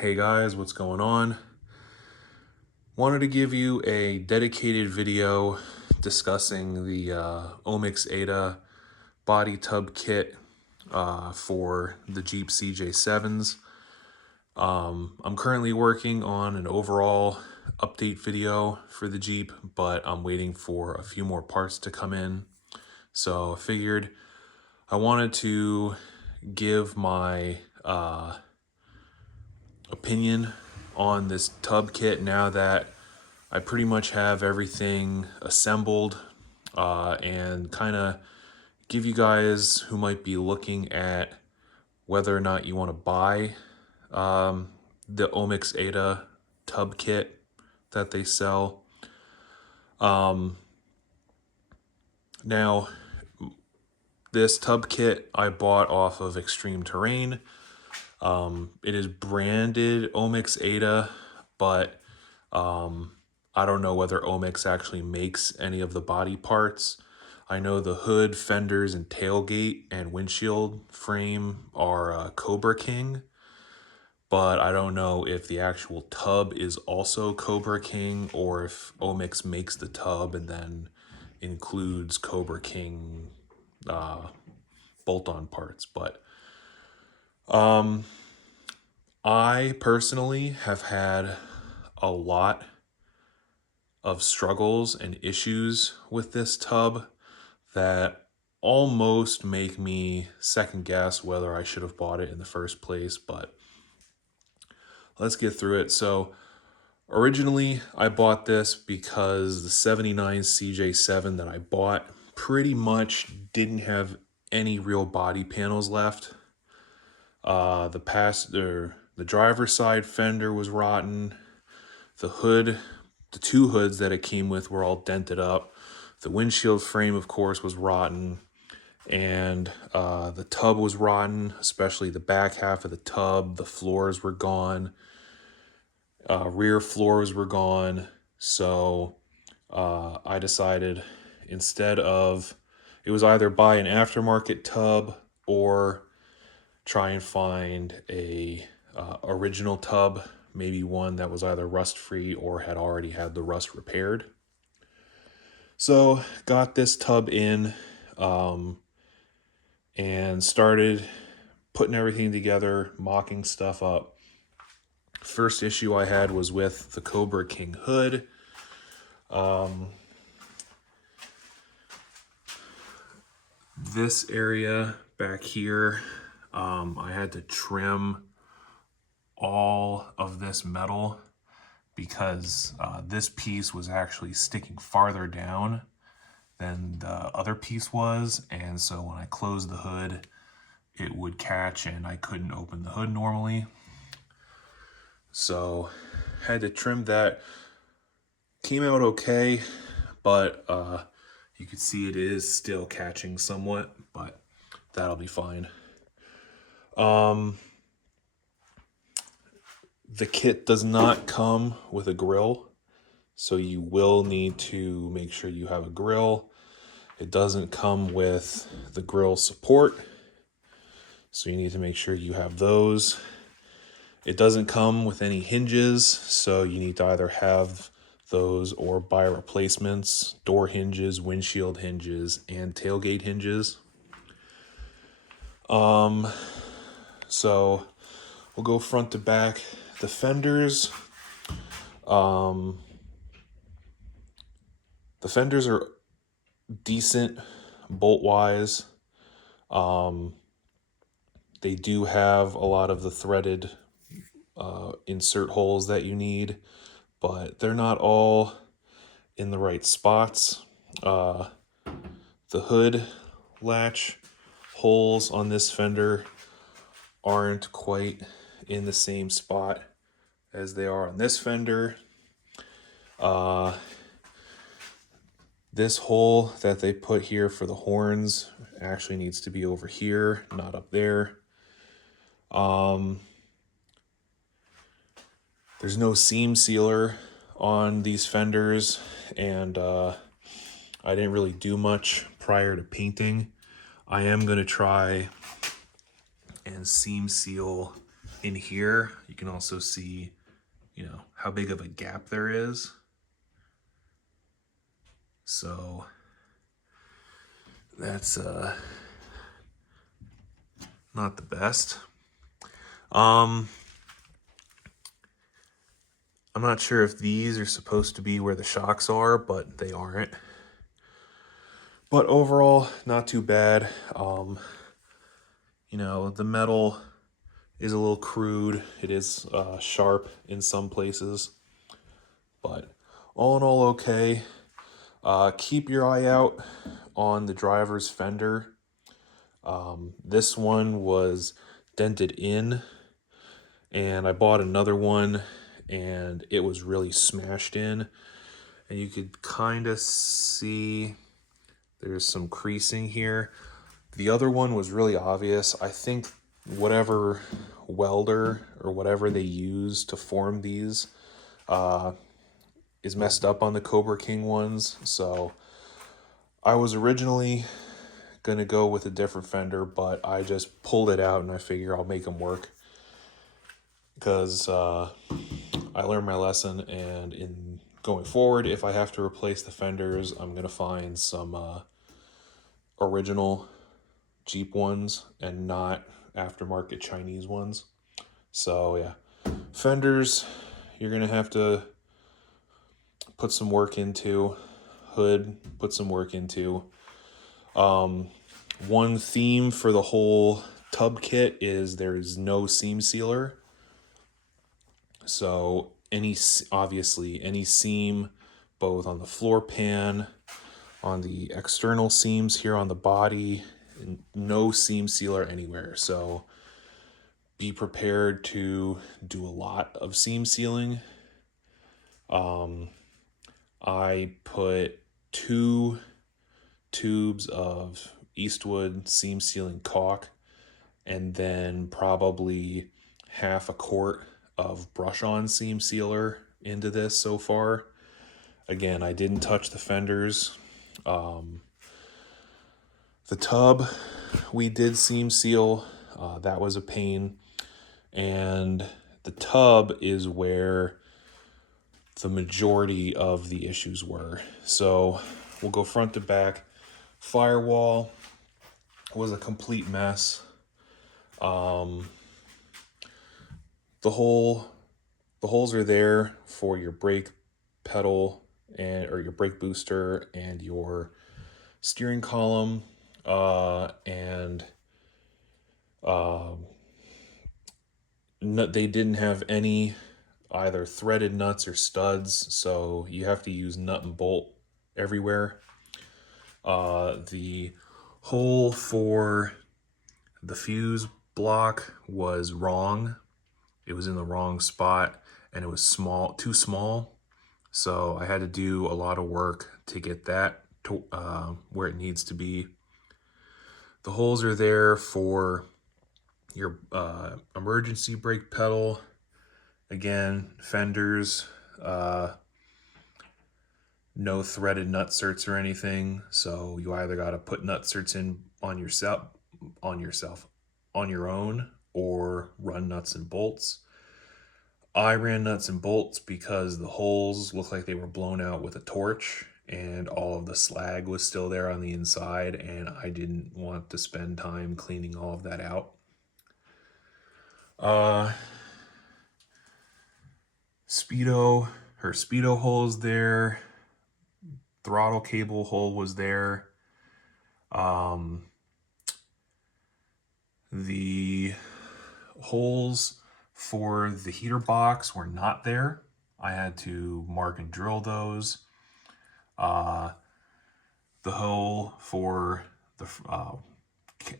Hey guys, what's going on? Wanted to give you a dedicated video discussing the Omix CJ7 body tub kit for the Jeep CJ7s. I'm currently working on an overall update video for the Jeep, but I'm waiting for a few more parts to come in. So I figured I wanted to give my opinion on this tub kit now that I pretty much have everything assembled, and kind of give you guys who might be looking at whether or not you want to buy the Omix CJ7 tub kit that they sell. Now, this tub kit I bought off of Extreme Terrain. It is branded Omix CJ7, but I don't know whether Omix actually makes any of the body parts. I know the hood, fenders, and tailgate and windshield frame are Cobra King, but I don't know if the actual tub is also Cobra King or if Omix makes the tub and then includes Cobra King bolt-on parts. But I personally have had a lot of struggles and issues with this tub that almost make me second guess whether I should have bought it in the first place, but let's get through it. So originally I bought this because the 79 CJ7 that I bought pretty much didn't have any real body panels left. The driver's side fender was rotten. The hood, the two hoods that it came with were all dented up. The windshield frame, of course, was rotten. And the tub was rotten, especially the back half of the tub. The floors were gone. Rear floors were gone. So I decided instead of, it was either buy an aftermarket tub or try and find a original tub, maybe one that was either rust-free or had already had the rust repaired. So got this tub in and started putting everything together, mocking stuff up. First issue I had was with the Cobra King hood. This area back here, I had to trim all of this metal because this piece was actually sticking farther down than the other piece was, and so when I closed the hood it would catch and I couldn't open the hood normally. So had to trim that. Came out okay, but you can see it is still catching somewhat, but that'll be fine. The kit does not come with a grill, so you will need to make sure you have a grill. It doesn't come with the grill support, so you need to make sure you have those. It doesn't come with any hinges, so you need to either have those or buy replacements: door hinges, windshield hinges, and tailgate hinges. So we'll go front to back. The fenders, the fenders are decent bolt-wise. They do have a lot of the threaded insert holes that you need, but they're not all in the right spots. The hood latch holes on this fender aren't quite in the same spot as they are on this fender. This hole that they put here for the horns actually needs to be over here, not up there. There's no seam sealer on these fenders, and I didn't really do much prior to painting. I am going to try and seam seal in here, you can also see, you know, how big of a gap there is. So that's not the best. I'm not sure if these are supposed to be where the shocks are, but they aren't. But overall, not too bad. You know, the metal is a little crude. It is sharp in some places, but all in all, okay. Keep your eye out on the driver's fender. This one was dented in, and I bought another one, and it was really smashed in, and you could kind of see there's some creasing here. The other one was really obvious. I think whatever welder or whatever they use to form these is messed up on the Cobra King ones. So I was originally gonna go with a different fender, but I just pulled it out and I figure I'll make them work because I learned my lesson, and in going forward, if I have to replace the fenders, I'm gonna find some original Jeep ones and not aftermarket Chinese ones. So yeah, fenders you're gonna have to put some work into. Hood, put some work into. One theme for the whole tub kit is there is no seam sealer. So obviously any seam, both on the floor pan, on the external seams here on the body, no seam sealer anywhere. So be prepared to do a lot of seam sealing. I put 2 tubes of Eastwood seam sealing caulk and then probably half a quart of brush on seam sealer into this so far. Again, I didn't touch the fenders. The tub we did seam seal. That was a pain. And the tub is where the majority of the issues were. So we'll go front to back. Firewall was a complete mess. The holes are there for your brake pedal or your brake booster and your steering column, they didn't have any either threaded nuts or studs, so you have to use nut and bolt everywhere. The hole for the fuse block was wrong. It was in the wrong spot, and it was too small. So I had to do a lot of work to get that to where it needs to be. The holes are there for your emergency brake pedal. Again, fenders, no threaded nutserts or anything. So you either got to put nutserts in on your own, or run nuts and bolts. I ran nuts and bolts because the holes looked like they were blown out with a torch, and all of the slag was still there on the inside, and I didn't want to spend time cleaning all of that out. Speedo holes there. Throttle cable hole was there. The holes for the heater box were not there. I had to mark and drill those. The hole for the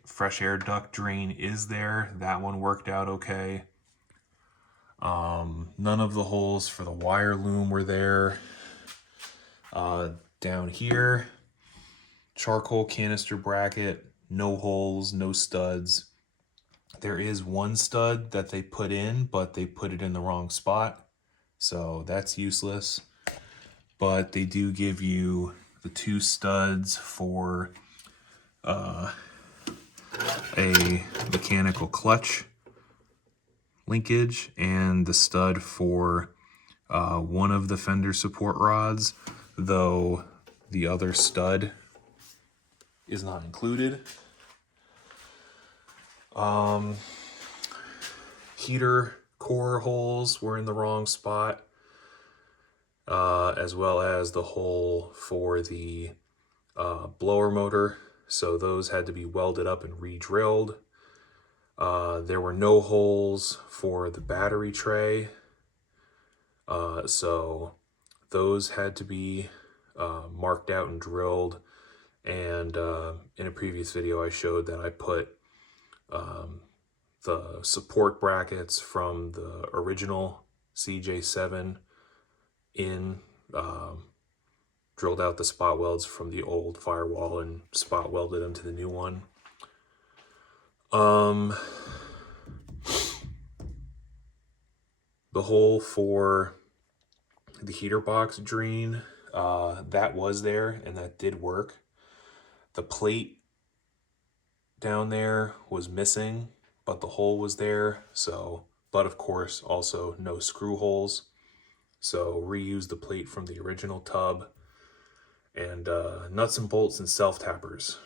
fresh air duct drain is there. That one worked out okay. None of the holes for the wire loom were there. Down here, charcoal canister bracket, no holes, no studs. There is one stud that they put in, but they put it in the wrong spot, so that's useless. But they do give you the 2 studs for a mechanical clutch, linkage and the stud for one of the fender support rods, though the other stud is not included. Heater core holes were in the wrong spot, as well as the hole for the blower motor. So those had to be welded up and re-drilled. There were no holes for the battery tray. So those had to be marked out and drilled. And in a previous video, I showed that I put the support brackets from the original CJ7 in, drilled out the spot welds from the old firewall and spot welded them to the new one. The hole for the heater box drain, that was there and that did work. The plate down there was missing, but the hole was there. So, but of course also no screw holes. So reuse the plate from the original tub, and nuts and bolts and self-tappers.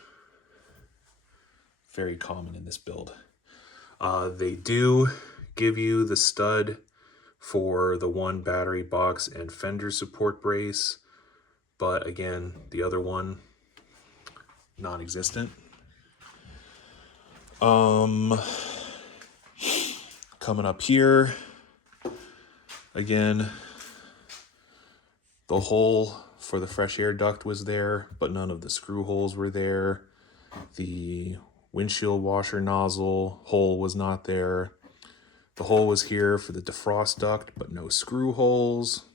Very common in this build. They do give you the stud for the one battery box and fender support brace, but again, the other one, non-existent. Coming up here, again, the hole for the fresh air duct was there, but none of the screw holes were there. The windshield washer nozzle hole was not there. The hole was here for the defrost duct, but no screw holes.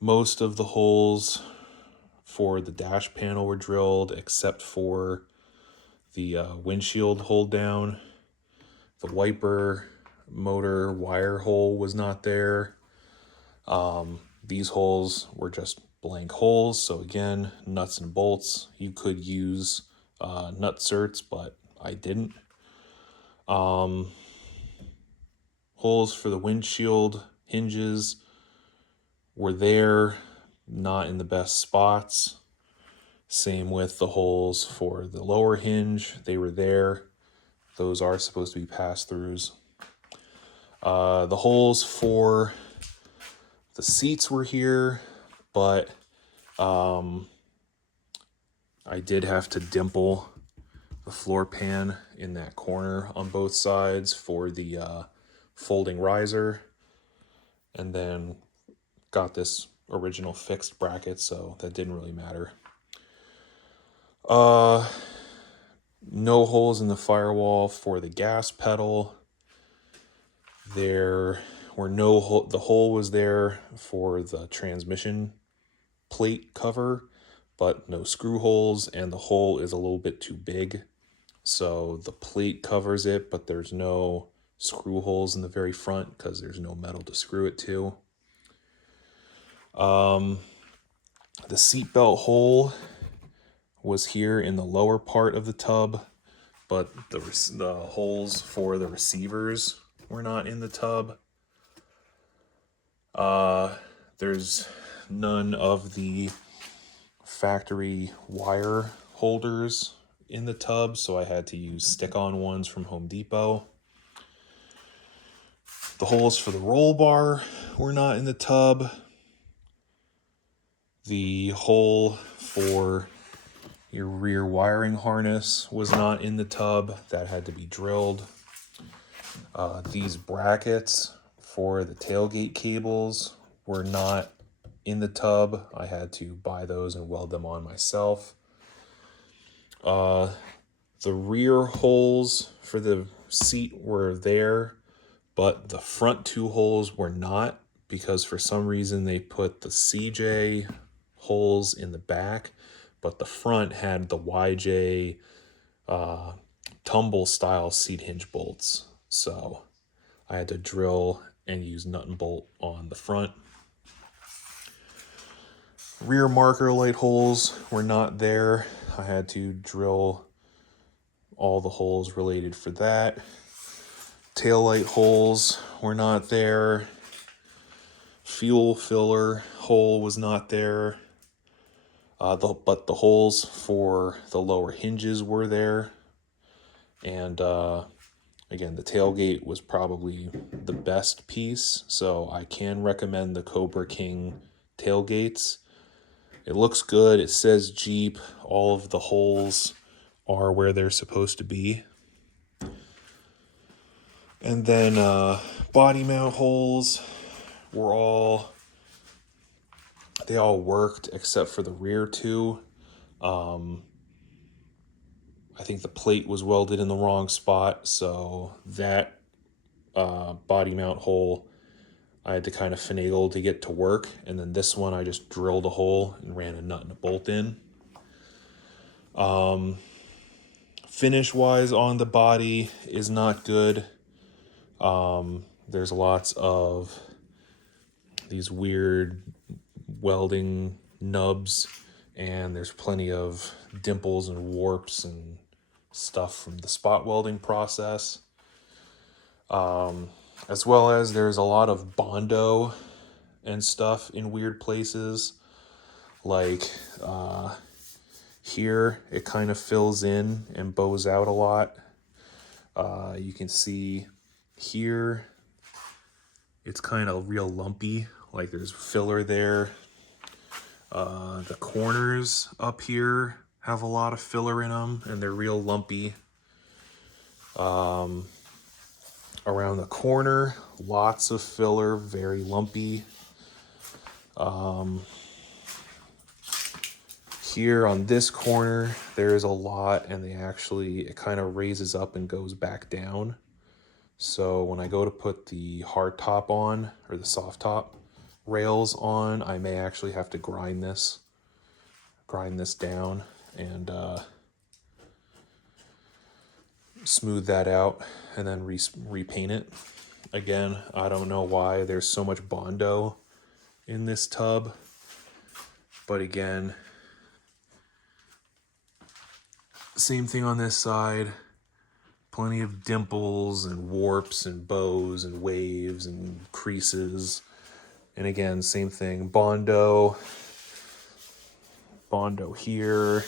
Most of the holes for the dash panel were drilled, except for the windshield hold down. The wiper motor wire hole was not there. These holes were just blank holes. So again, nuts and bolts. You could use nut certs, but I didn't. Holes for the windshield hinges were there, not in the best spots. Same with the holes for the lower hinge. They were there. Those are supposed to be pass-throughs. The holes for the seats were here, but I did have to dimple the floor pan in that corner on both sides for the folding riser, and then got this original fixed bracket, so that didn't really matter. No holes in the firewall for the gas pedal. There were no the hole was there for the transmission plate cover, but no screw holes, and the hole is a little bit too big. So the plate covers it, but there's no screw holes in the very front because there's no metal to screw it to. The seatbelt hole was here in the lower part of the tub, but the holes for the receivers were not in the tub. There's none of the factory wire holders in the tub, so I had to use stick-on ones from Home Depot. The holes for the roll bar were not in the tub. The hole for your rear wiring harness was not in the tub. That had to be drilled. These brackets for the tailgate cables were not in the tub. I had to buy those and weld them on myself. The rear holes for the seat were there, but the front two holes were not, because for some reason they put the CJ holes in the back, but the front had the YJ tumble style seat hinge bolts. So I had to drill and use nut and bolt on the front. Rear marker light holes were not there. I had to drill all the holes related for that. Taillight holes were not there. Fuel filler hole was not there. But the holes for the lower hinges were there. And again, the tailgate was probably the best piece, so I can recommend the Cobra King tailgates. It looks good. It says Jeep. All of the holes are where they're supposed to be. And then body mount holes were they all worked except for the rear two. I think the plate was welded in the wrong spot, so that body mount hole I had to kind of finagle to get to work. And then this one I just drilled a hole and ran a nut and a bolt in. Finish wise on the body is not good. There's lots of these weird welding nubs, and there's plenty of dimples and warps and stuff from the spot welding process. As well as there's a lot of Bondo and stuff in weird places. Like here, it kind of fills in and bows out a lot. You can see here, it's kind of real lumpy. Like there's filler there. The corners up here have a lot of filler in them, and they're real lumpy. Around the corner, lots of filler, very lumpy. Here on this corner, there's a lot, and it kind of raises up and goes back down. So when I go to put the hard top on, or the soft top rails on, I may actually have to grind this down and smooth that out and then repaint it. Again, I don't know why there's so much Bondo in this tub, but again, same thing on this side. Plenty of dimples and warps and bows and waves and creases. And again, same thing. Bondo here.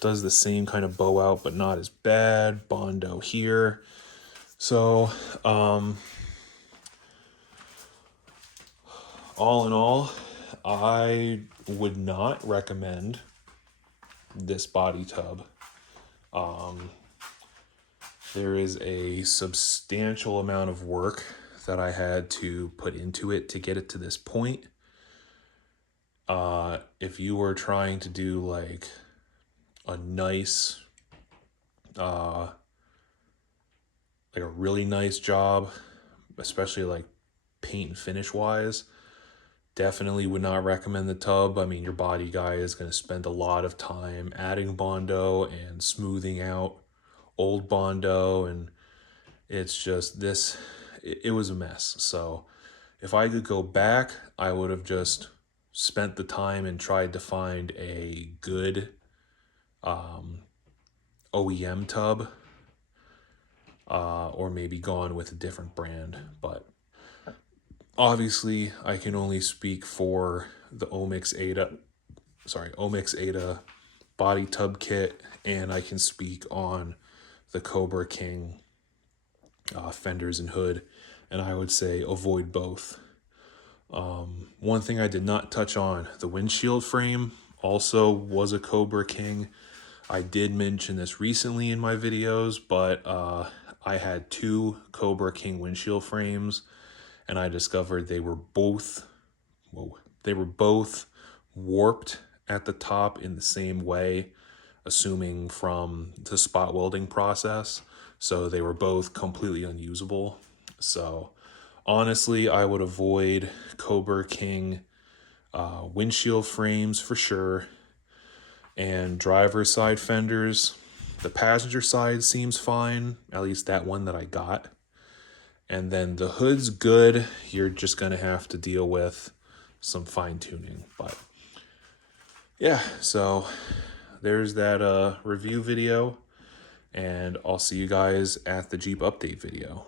Does the same kind of bow out, but not as bad. Bondo here. So, all in all, I would not recommend this body tub. There is a substantial amount of work that I had to put into it to get it to this point. If you were trying to do like a nice, like a really nice job, especially like paint and finish wise, definitely would not recommend the tub. I mean, your body guy is going to spend a lot of time adding Bondo and smoothing out old Bondo, and it's just this, it was a mess. So if I could go back, I would have just spent the time and tried to find a good OEM tub, or maybe gone with a different brand. But obviously I can only speak for the Omix Ada body tub kit, and I can speak on the Cobra King fenders and hood, and I would say avoid both. One thing I did not touch on, the windshield frame also was a Cobra King. I did mention this recently in my videos, but I had two Cobra King windshield frames, and I discovered they were both warped at the top in the same way, assuming from the spot welding process. So they were both completely unusable. So honestly, I would avoid Cobra King windshield frames for sure. And driver's side fenders, the passenger side seems fine, at least that one that I got. And then the hood's good. You're just going to have to deal with some fine tuning. But yeah, so there's that review video, and I'll see you guys at the Jeep update video.